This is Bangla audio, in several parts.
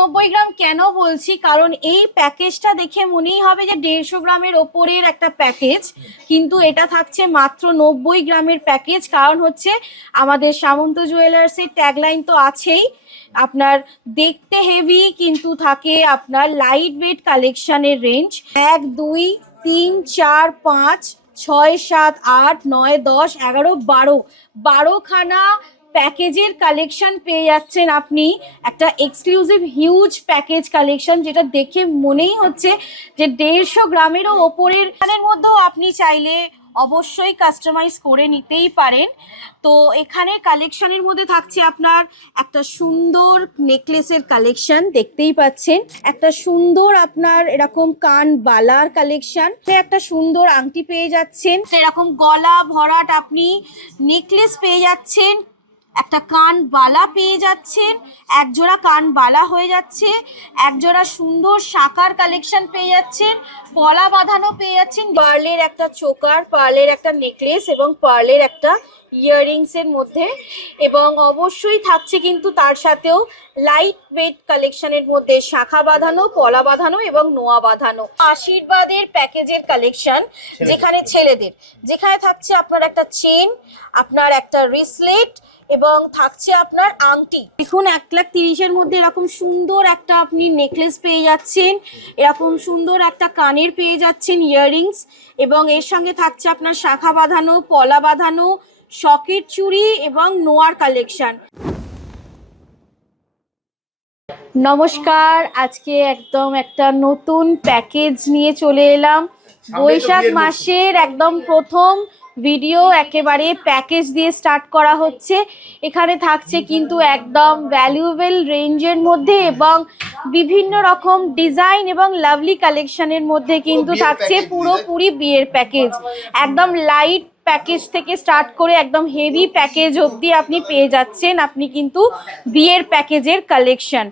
90 গ্রাম কেন বলছি, কারণ এই প্যাকেজটা দেখে মনেই হবে যে 150 গ্রামের ওপরের একটা প্যাকেজ, কিন্তু এটা থাকছে মাত্র 90 গ্রামের প্যাকেজ। কারণ হচ্ছে আমাদের সামন্ত জুয়েলার্সের ট্যাগলাইন তো আছেই, আপনার দেখতে হেভি কিন্তু থাকে আপনার লাইট ওয়েট কালেকশনের রেঞ্জ। 1 2 3 4 5 6 7 8 9 10 11 12 12খানা প্যাকেজের কালেকশন পেয়ে যাচ্ছেন আপনি। একটা এক্সক্লুসিভ হিউজ প্যাকেজ কালেকশন, যেটা দেখে মনেই হচ্ছে যে 150 গ্রামেরও ওপরের। এখানের মধ্যেও আপনি চাইলে অবশ্যই কাস্টমাইজ করে নিতেই পারেন। তো এখানে কালেকশনের মধ্যে থাকছে আপনার একটা সুন্দর নেকলেসের কালেকশন, দেখতেই পাচ্ছেন একটা সুন্দর আপনার এরকম কান বালার কালেকশন, একটা সুন্দর আংটি পেয়ে যাচ্ছেন, এরকম গলা ভরাট আপনি নেকলেস পেয়ে যাচ্ছেন, একটা কান বালা পেয়ে যাচ্ছেন, একজোড়া কান বালা হয়ে যাচ্ছে, একজোড়া সুন্দর শাকার কালেকশন পেয়ে যাচ্ছেন, পলা বাঁধানো পেয়ে যাচ্ছেন, পার্লের একটা চোকার, পার্লের একটা নেকলেস এবং পার্লের একটা ইয়াররিংস এর মধ্যে। এবং অবশ্যই থাকছে কিন্তু তার সাথেও লাইট ওয়েট কালেকশনের মধ্যে শাখা বাঁধানো, পলা বাঁধানো এবং নোয়া বাঁধানো। আশীর্বাদের প্যাকেজের কালেকশন, যেখানে ছেলেদের, যেখানে থাকছে আপনার একটা চেন, আপনার একটা রিসলেট এবং থাকছে আপনার আংটি। দেখুন 1,30,000-এর মধ্যে এরকম সুন্দর একটা আপনি নেকলেস পেয়ে যাচ্ছেন, এরকম সুন্দর একটা কানের পেয়ে যাচ্ছেন ইয়াররিংস, এবং এর সঙ্গে থাকছে আপনার শাখা বাঁধানো, পলা বাঁধানো, সকেট চুড়ি এবং নোয়ার কালেকশন। নমস্কার, আজকে একদম একটা নতুন প্যাকেজ নিয়ে চলে এলাম। বৈশাখ মাসের একদম প্রথম ভিডিও একেবারে প্যাকেজ দিয়ে স্টার্ট করা হচ্ছে। এখানে থাকছে কিন্তু একদম ভ্যালুয়েবল রেঞ্জের মধ্যে এবং বিভিন্ন রকম ডিজাইন এবং লাভলি কালেকশনের মধ্যে কিন্তু থাকছে পুরোপুরি বিয়ের প্যাকেজ। একদম লাইট প্যাকেজ থেকে স্টার্ট করে একদম হেভি প্যাকেজ অবধি আপনি পেয়ে যাচ্ছেন। আপনি কিন্তু বিয়ের প্যাকেজের কালেকশন,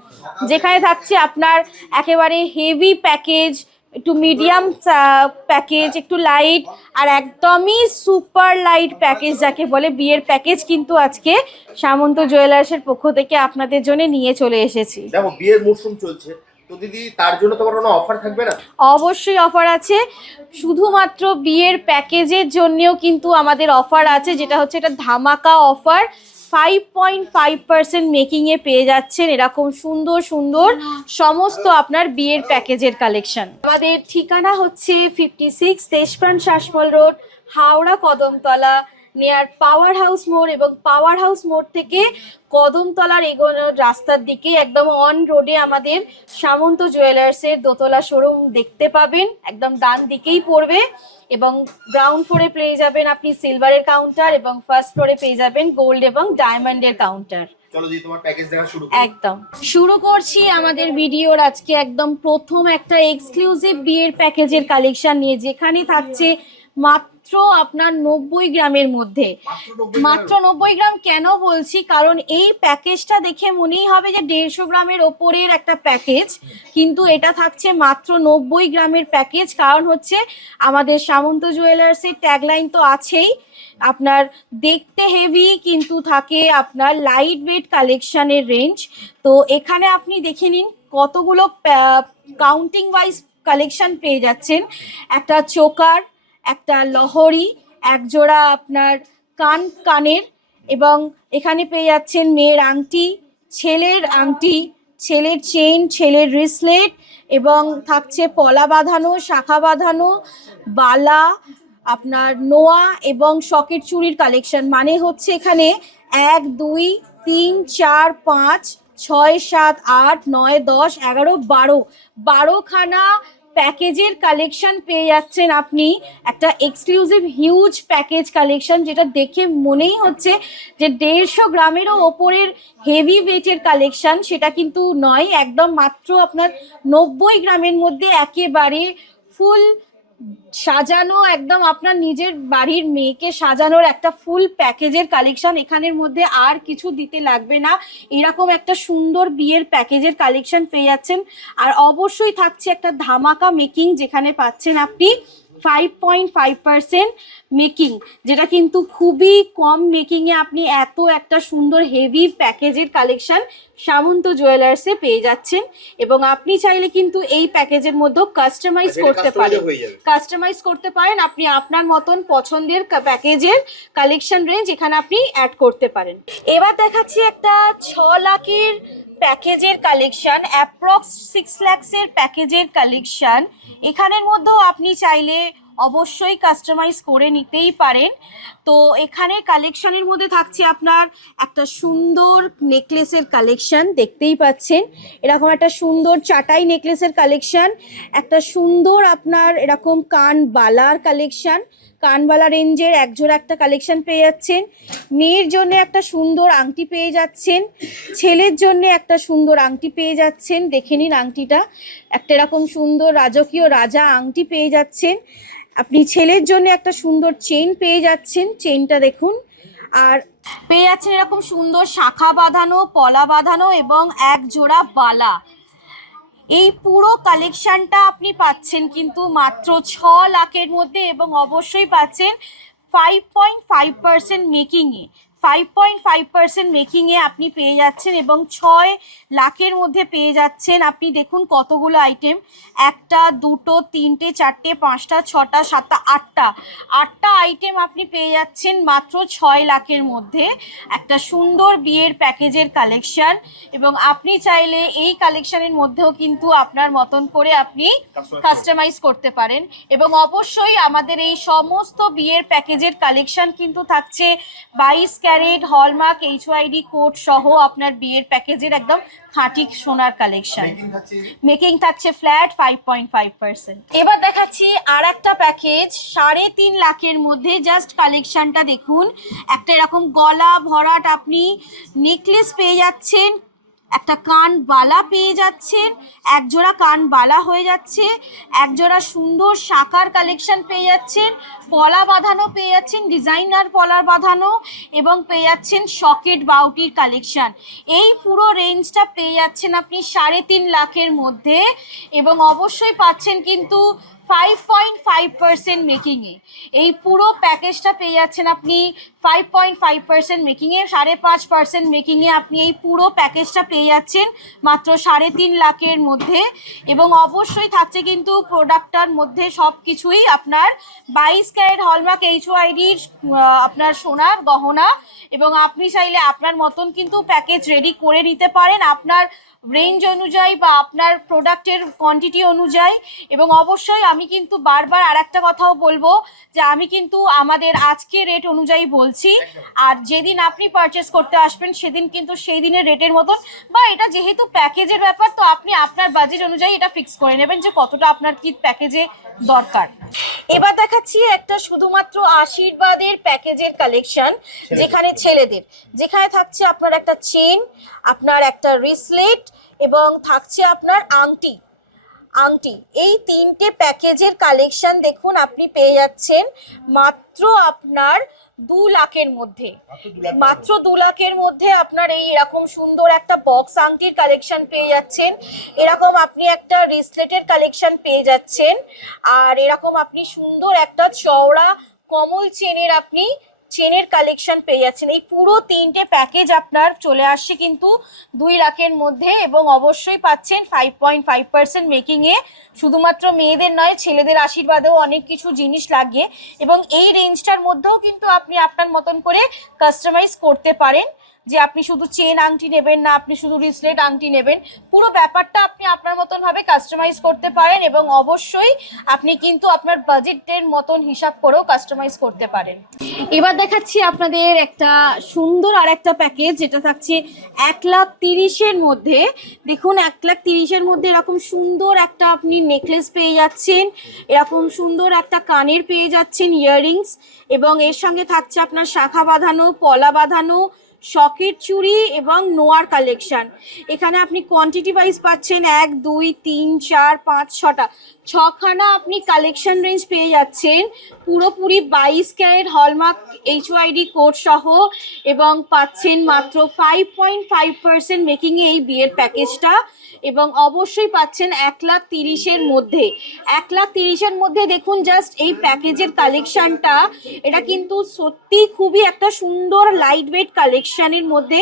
যেখানে থাকছে আপনার একেবারে হেভি প্যাকেজ, একটু মিডিয়াম প্যাকেজ, একটু লাইট, আর একদমই সুপার লাইট প্যাকেজ যাকে বলে বিয়ের প্যাকেজ কিন্তু আজকে সামন্ত জুয়েলার্সের পক্ষ থেকে আপনাদের জন্য নিয়ে চলে এসেছি। দেখো বিয়ের মরশুম চলছে তো দিদি, তার জন্য তোমার কোনো অফার থাকবে না? অবশ্যই অফার আছে, শুধুমাত্র বিয়ের প্যাকেজের জন্যও কিন্তু আমাদের অফার আছে, যেটা হচ্ছে এটা ধামাকা অফার। 5.5% মেকিংয়ে পেয়ে যাচ্ছেন এরকম সুন্দর সুন্দর সমস্ত আপনার বিয়ের প্যাকেজের কালেকশন। আমাদের ঠিকানা হচ্ছে 56 Deshapran Sasmal road, Howrah Kadamtala, near power house মোড়, এবং পাওয়ার হাউস মোড় থেকে কদমতলার এগোনোর রাস্তার দিকে একদম অন রোডে আমাদের সামন্ত জুয়েলার্সের দোতলা শোরুম দেখতে পাবেন, একদম ডান দিকেই পড়বে। এবং গ্রাউন্ড ফ্লোরে পেয়ে যাবেন আপনি সিলভারের কাউন্টার, এবং ফার্স্ট ফ্লোরে পেয়ে যাবেন গোল্ড এবং ডায়মন্ডের কাউন্টার। চলো দিদি তোমার প্যাকেজ দেখা শুরু করি। একদম শুরু করছি আমাদের ভিডিওর আজকে একদম প্রথম একটা এক্সক্লুসিভ বিয়ের প্যাকেজের কালেকশন নিয়ে, যেখানে থাকছে মাত্র আপনার 90 গ্রামের মধ্যে। মাত্র 90 গ্রাম কেন বলছি, কারণ এই প্যাকেজটা দেখে মনেই হবে যে 150 গ্রামের ওপরের একটা প্যাকেজ, কিন্তু এটা থাকছে মাত্র 90 গ্রামের প্যাকেজ। কারণ হচ্ছে আমাদের সামন্ত জুয়েলার্সের ট্যাগলাইন তো আছেই, আপনার দেখতে হেভি কিন্তু থাকে আপনার লাইট ওয়েট কালেকশনের রেঞ্জ। তো এখানে আপনি দেখে নিন কতগুলো কাউন্টিং ওয়াইজ কালেকশন পেয়ে যাচ্ছেন। একটা চোকার, একটা লহরি, একজোড়া আপনার কানের, এবং এখানে পেয়ে যাচ্ছেন মেয়ের আংটি, ছেলের আংটি, ছেলের চেন, ছেলের রিসলেট, এবং থাকছে পলা বাঁধানো, শাখা বাঁধানো, বালা, আপনার নোয়া এবং সকেট চুড়ির কালেকশন। মানে হচ্ছে এখানে 1 2 3 4 5 6 7 8 9 10 11 12 12খানা প্যাকেজের কালেকশন পেয়ে যাচ্ছেন আপনি। একটা এক্সক্লুসিভ হিউজ প্যাকেজ কালেকশন, যেটা দেখে মনেই হচ্ছে যে 150 গ্রামেরও ওপরের হেভি ওয়েটের কালেকশন, সেটা কিন্তু নয়। একদম মাত্র আপনার 90 গ্রামের মধ্যে একেবারে ফুল সাজানো, একদম আপনার নিজের বাড়ির মেয়েকে সাজানোর একটা ফুল প্যাকেজের কালেকশন। এখানের মধ্যে আর কিছু দিতে লাগবে না, এরকম একটা সুন্দর বিয়ের প্যাকেজের কালেকশন পেয়ে যাচ্ছেন। আর অবশ্যই থাকছে একটা ধামাকা মেকিং, যেখানে পাচ্ছেন আপনি 5.5% মেকিং, যেটা কিন্তু খুবই কম মেকিংয়ে আপনি এত একটা সুন্দর হেভি প্যাকেজের কালেকশন সামন্ত জুয়েলার্সে পেয়ে যাচ্ছেন। এবং আপনি চাইলে কিন্তু এই প্যাকেজের মধ্যেও কাস্টমাইজ করতে পারেন, আপনি আপনার মতন পছন্দের প্যাকেজের কালেকশন রেঞ্জ এখানে আপনি অ্যাড করতে পারেন। এবার দেখাচ্ছি একটা 6 লাখের প্যাকেজের কালেকশন, অ্যাপ্রক্স 6 লাখসের প্যাকেজের কালেকশন। এখানের মধ্যেও আপনি চাইলে অবশ্যই কাস্টমাইজ করে নিতেই পারেন। তো এখানে কালেকশনের মধ্যে থাকছে আপনার একটা সুন্দর নেকলেসের কালেকশন, দেখতেই পাচ্ছেন এরকম একটা সুন্দর চাটাই নেকলেসের কালেকশন, একটা সুন্দর আপনার এরকম কানবালার কালেকশন, কানবালা রেঞ্জের একজোড়া একটা কালেকশন পেয়ে যাচ্ছেন। মেয়ের জন্য একটা সুন্দর আংটি পেয়ে যাচ্ছেন, ছেলের জন্য একটা সুন্দর আংটি পেয়ে যাচ্ছেন। দেখে নিন আংটিটা, একটা এরকম সুন্দর রাজকীয় রাজা আংটি পেয়ে যাচ্ছেন। আপনি ছেলের জন্য একটা সুন্দর চেন পেয়ে যাচ্ছেন, চেনটা দেখুন। আর পেয়ে যাচ্ছেন এরকম সুন্দর শাখা বাঁধানো, পলা বাঁধানো এবং এক জোড়া বালা। এই পুরো কালেকশনটা আপনি পাচ্ছেন কিন্তু মাত্র 6 লাখের মধ্যে, এবং অবশ্যই পাচ্ছেন 5.5% মেকিংয়ে। 5.5% মেকিংয়ে আপনি পেয়ে যাচ্ছেন এবং 6 লাখের মধ্যে পেয়ে যাচ্ছেন। আপনি দেখুন কতগুলো আইটেম, 1টা 2টো 3টে 4টে 5টা 6টা 7টা 8টা আইটেম আপনি পেয়ে যাচ্ছেন মাত্র 6 লাখের মধ্যে। একটা সুন্দর বিয়ের প্যাকেজের কালেকশন, এবং আপনি চাইলে এই কালেকশনের মধ্যেও কিন্তু আপনার মতন করে আপনি কাস্টমাইজ করতে পারেন। এবং অবশ্যই আমাদের এই সমস্ত বিয়ের প্যাকেজের কালেকশন কিন্তু থাকছে 22 ক্যারেট হলমার্ক HYD কোড সহ আপনার বিয়ের প্যাকেজের একদম খাঁটি সোনার কালেকশন। মেকিং থাকছে ফ্ল্যাট 5.5%। এবার দেখাচ্ছি আর একটা প্যাকেজ 3.5 লাখের মধ্যে। জাস্ট কালেকশনটা দেখুন, একটা এরকম গলা ভরাট আপনি নেকলেস পেয়ে যাচ্ছেন, একটা কান বালা পেয়ে যাচ্ছেন, এক জোড়া কান বালা হয়ে যাচ্ছে, এক জোড়া সুন্দর শাখার কালেকশন পেয়ে যাচ্ছেন, পলা বাঁধানো পেয়ে যাচ্ছেন, ডিজাইনার পলা বাঁধানো, এবং পেয়ে যাচ্ছেন সকেট বাউটির কালেকশন। এই পুরো রেঞ্জটা পেয়ে যাচ্ছেন আপনি 3.5 লাখের মধ্যে, এবং অবশ্যই পাচ্ছেন কিন্তু 5.5% মেকিংয়ে। এই পুরো প্যাকেজটা পেয়ে যাচ্ছেন আপনি 5.5% মেকিংয়ে, 5.5% মেকিংয়ে আপনি এই পুরো প্যাকেজটা পেয়ে যাচ্ছেন মাত্র 3.5 লাখের মধ্যে। এবং অবশ্যই থাকছে কিন্তু প্রোডাক্টটার মধ্যে সব কিছুই আপনার 22 ক্যারেট হলমার্ক HYDর আপনার সোনার গহনা, এবং আপনি চাইলে আপনার মতন কিন্তু প্যাকেজ রেডি করে নিতে পারেন আপনার রেঞ্জ অনুযায়ী বা আপনার প্রোডাক্টের কোয়ান্টিটি অনুযায়ী। এবং অবশ্যই আমি কিন্তু বারবার আর একটা কথাও বলবো যে আমি কিন্তু আমাদের আজকে রেট অনুযায়ী বলছি, আর যেদিন আপনি পারচেস করতে আসবেন সেদিন কিন্তু সেই দিনের রেটের মতন, বা এটা যেহেতু প্যাকেজের ব্যাপার তো আপনি আপনার বাজেট অনুযায়ী এটা ফিক্স করে নেবেন যে কতটা আপনার কি প্যাকেজে দরকার। এবার দেখাচ্ছি একটা শুধুমাত্র আশীর্বাদের প্যাকেজের কালেকশন, যেখানে ছেলেদের, যেখানে থাকছে আপনার একটা চেন, আপনার একটা রিসলেট, এবং থাকছে আপনার আংটি। এই 3টে প্যাকেজের কালেকশন দেখুন আপনি পেয়ে যাচ্ছেন মাত্র আপনার 2 লাখের মধ্যে। মাত্র 2 লাখের মধ্যে আপনার এই এরকম সুন্দর একটা বক্স আংটির কালেকশন পেয়ে যাচ্ছেন, এরকম আপনি একটা রিসলেটের কালেকশন পেয়ে যাচ্ছেন, আর এরকম আপনি সুন্দর একটা চওড়া কমল চেনের কালেকশন পেয়ে যাচ্ছেন। এই পুরো 3টে প্যাকেজ আপনার চলে আসছে কিন্তু 2 লাখের মধ্যে, এবং অবশ্যই পাচ্ছেন 5.5% মেকিংয়ে। শুধুমাত্র মেয়েদের নয়, ছেলেদের আশীর্বাদেও অনেক কিছু জিনিস লাগে, এবং এই রেঞ্জটার মধ্যেও কিন্তু আপনি আপনার মতন করে কাস্টমাইজ করতে পারেন, যে আপনি শুধু চেন আংটি নেবেন না, আপনি শুধু রিসলেট আংটি নেবেন, পুরো ব্যাপারটা আপনি আপনার মতন ভাবে কাস্টমাইজ করতে পারেন, এবং অবশ্যই আপনি কিন্তু আপনার বাজেটের মতন হিসাব করেও কাস্টমাইজ করতে পারেন। এবার দেখাচ্ছি আপনাদের একটা সুন্দর আর একটা প্যাকেজ, যেটা থাকছে 1,30,000-এর মধ্যে। দেখুন 1,30,000-এর মধ্যে এরকম সুন্দর একটা আপনি নেকলেস পেয়ে যাচ্ছেন, এরকম সুন্দর একটা কানের পেয়ে যাচ্ছেন ইয়াররিংস, এবং এর সঙ্গে থাকছে আপনার শাখা বাঁধানো, পলা বাঁধানো, সকেট চুড়ি এবং নোয়ার কালেকশন। এখানে আপনি কোয়ান্টিটি ওয়াইজ পাচ্ছেন 1 2 3 4 5 6টা, 6খানা আপনি কালেকশন রেঞ্জ পেয়ে যাচ্ছেন পুরোপুরি 22 ক্যারেট হলমার্ক এইচওআইডি কোড সহ, এবং পাচ্ছেন মাত্র 5.5% মেকিংয়ে এই বিয়ের প্যাকেজটা। এবং অবশ্যই পাচ্ছেন 1,30,000-এর মধ্যে। 1,30,000-এর মধ্যে দেখুন জাস্ট এই প্যাকেজের কালেকশনটা, এটা কিন্তু সত্যি খুবই একটা সুন্দর লাইট ওয়েট কালেকশনের মধ্যে,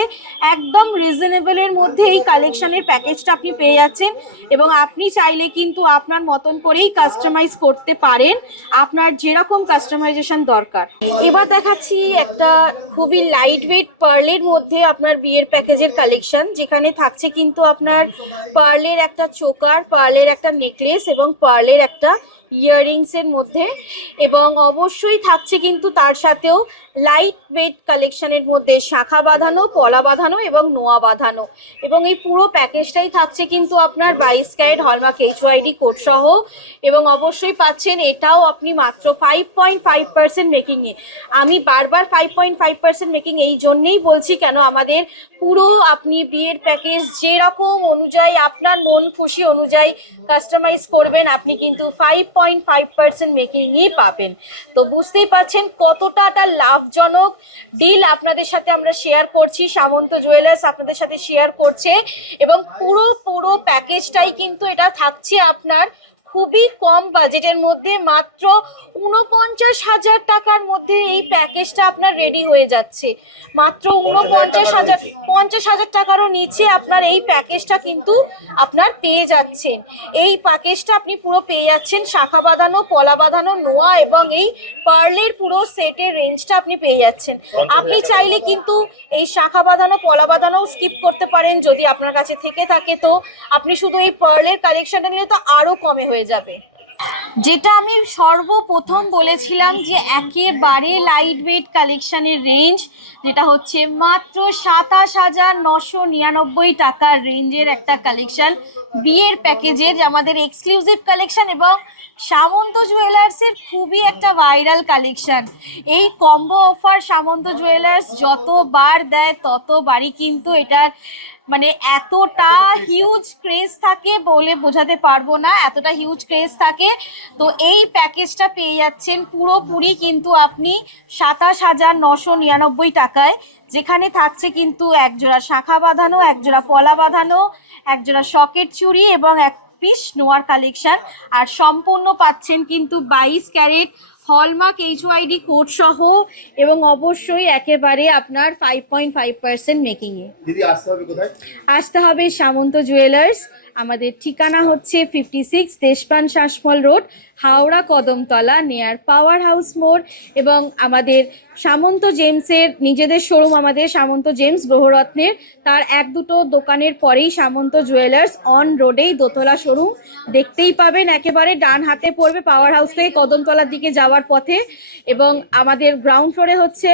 একদম রিজনেবলের মধ্যে এই কালেকশনের প্যাকেজটা আপনি পেয়ে যাচ্ছেন। এবং আপনি চাইলে কিন্তু আপনার মতন করেই কাস্টমাইজ করতে পারেন, আপনার যেরকম কাস্টমাইজেশন দরকার। এবার দেখাচ্ছি একটা খুবই লাইট ওয়েট পার্লের মধ্যে আপনার বিয়ের প্যাকেজের কালেকশন, যেখানে থাকছে কিন্তু আপনার পার্লের একটা চোকার, পার্লের একটা নেকলেস এবং পার্লের একটা ইয়াররিংসের মধ্যে। এবং অবশ্যই থাকছে কিন্তু তার সাথেও লাইট ওয়েট কালেকশনের মধ্যে শাখা বাঁধানো, পলা বাঁধানো এবং নোয়া বাঁধানো। এবং এই পুরো প্যাকেজটাই থাকছে কিন্তু আপনার 22 ক্যারেট হলমার্ক এইচওআইডি কোড সহ। এবং অবশ্যই পাচ্ছেন এটাও আপনি মাত্র 5.5% মেকিংয়ে। আমি বারবার 5.5% মেকিং এই জন্যেই বলছি, কেন আমাদের পুরো আপনি বিয়ের প্যাকেজ যেরকম অনুযায়ী আপনার মন খুশি অনুযায়ী কাস্টমাইজ করবেন, আপনি কিন্তু 5.5% মেকিংই পাবেন। তো বুঝতেই পারছেন কতটা একটা লাভজনক ডিল আপনাদের সাথে আমরা শেয়ার করছি, সামন্ত জুয়েলার্স আপনাদের সাথে শেয়ার করছে। এবং পুরো প্যাকেজটাই কিন্তু এটা থাকছে আপনার খুবই কম বাজেটের মধ্যে, মাত্র 49,000 টাকার মধ্যে এই প্যাকেজটা আপনার রেডি হয়ে যাচ্ছে। মাত্র 50,000 টাকারও নিচে আপনার এই প্যাকেজটা কিন্তু আপনার পেয়ে যাচ্ছেন। এই প্যাকেজটা আপনি পুরো পেয়ে যাচ্ছেন শাখা বাঁধানো, পলা বাঁধানো, নোয়া এবং এই পার্লের পুরো সেটের রেঞ্জটা আপনি পেয়ে যাচ্ছেন। আপনি চাইলে কিন্তু এই শাখা বাঁধানো, পলা বাঁধানো স্কিপ করতে পারেন, যদি আপনার কাছে থেকে থাকে। তো আপনি শুধু এই পার্লের কালেকশনটা নিলে তো আরও কমে হয়ে যাবে। যেটা আমি সর্বপ্রথম বলেছিলাম যে একেবারে লাইট ওয়েট কালেকশনের রেঞ্জ, যেটা হচ্ছে মাত্র 27,999 টাকার রেঞ্জের একটা কালেকশন বিয়ের প্যাকেজের, আমাদের এক্সক্লুসিভ কালেকশন এবং সামন্ত জুয়েলার্সের খুবই একটা ভাইরাল কালেকশন। এই কম্বো অফার সামন্ত জুয়েলার্স যতবার দেয় ততবারই কিন্তু এটার মানে এতটা হিউজ ক্রেজ থাকে বলে বোঝাতে পারবো না, এতটা হিউজ ক্রেজ থাকে। তো এই প্যাকেজটা পেয়ে যাচ্ছেন পুরোপুরি কিন্তু আপনি 27,999 টাকায়, যেখানে থাকছে কিন্তু একজোড়া শাখা বাঁধানো, একজোড়া পলা বাঁধানো, একজোড়া সকেট চুড়ি এবং এক পিস নোয়ার কালেকশন। আর সম্পূর্ণ পাচ্ছেন কিন্তু 22 ক্যারেট হলমার্ক এইচওআইডি কোড সহ, এবং অবশ্যই একেবারে আপনার 5.5% মেকিংয়ে। দিদি আসতে হবে কোথায়? আসতে হবে সামন্ত জুয়েলার্স। আমাদের ঠিকানা হচ্ছে 56 Deshapran Sasmal road, Howrah Kadamtala, near power house মোড়। এবং আমাদের সামন্ত জেমসের নিজেদের শোরুম, আমাদের সামন্ত জেমস গ্রহরত্নের, তার 1-2 দোকানের পরেই সামন্ত জুয়েলার্স অন রোডেই দোতলা শোরুম দেখতেই পাবেন। একেবারে ডান হাতে পড়বে পাওয়ার হাউস থেকে কদমতলার দিকে যাওয়ার পথে। এবং আমাদের গ্রাউন্ড ফ্লোরে হচ্ছে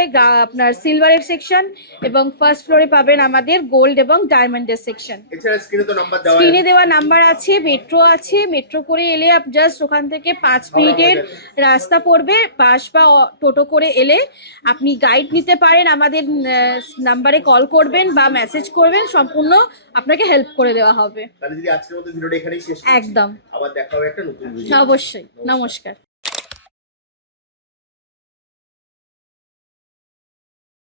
আপনার সিলভারের সেকশন, এবং ফার্স্ট ফ্লোরে পাবেন আমাদের গোল্ড এবং ডায়মন্ডের সেকশন। এছাড়া স্ক্রিনে তো নাম্বার দেওয়া স্ক্রিনে দেওয়া নাম্বার আছে, মেট্রো আছে, মেট্রো করে এলে জাস্ট ওখান থেকে 5 মিনিটের রাস্তা পড়বে। বাস বা টোটো করে এলে আপনি গাইড নিতে পারেন, আমাদের নাম্বারে কল করবেন বা মেসেজ করবেন, সম্পূর্ণ আপনাকে হেল্প করে দেওয়া হবে। তাহলে দিদি আজকের মতো ভিডিওটা এখানেই শেষ করছি। একদম, আবার দেখা হবে একটা নতুন ভিডিও। অবশ্যই। নমস্কার।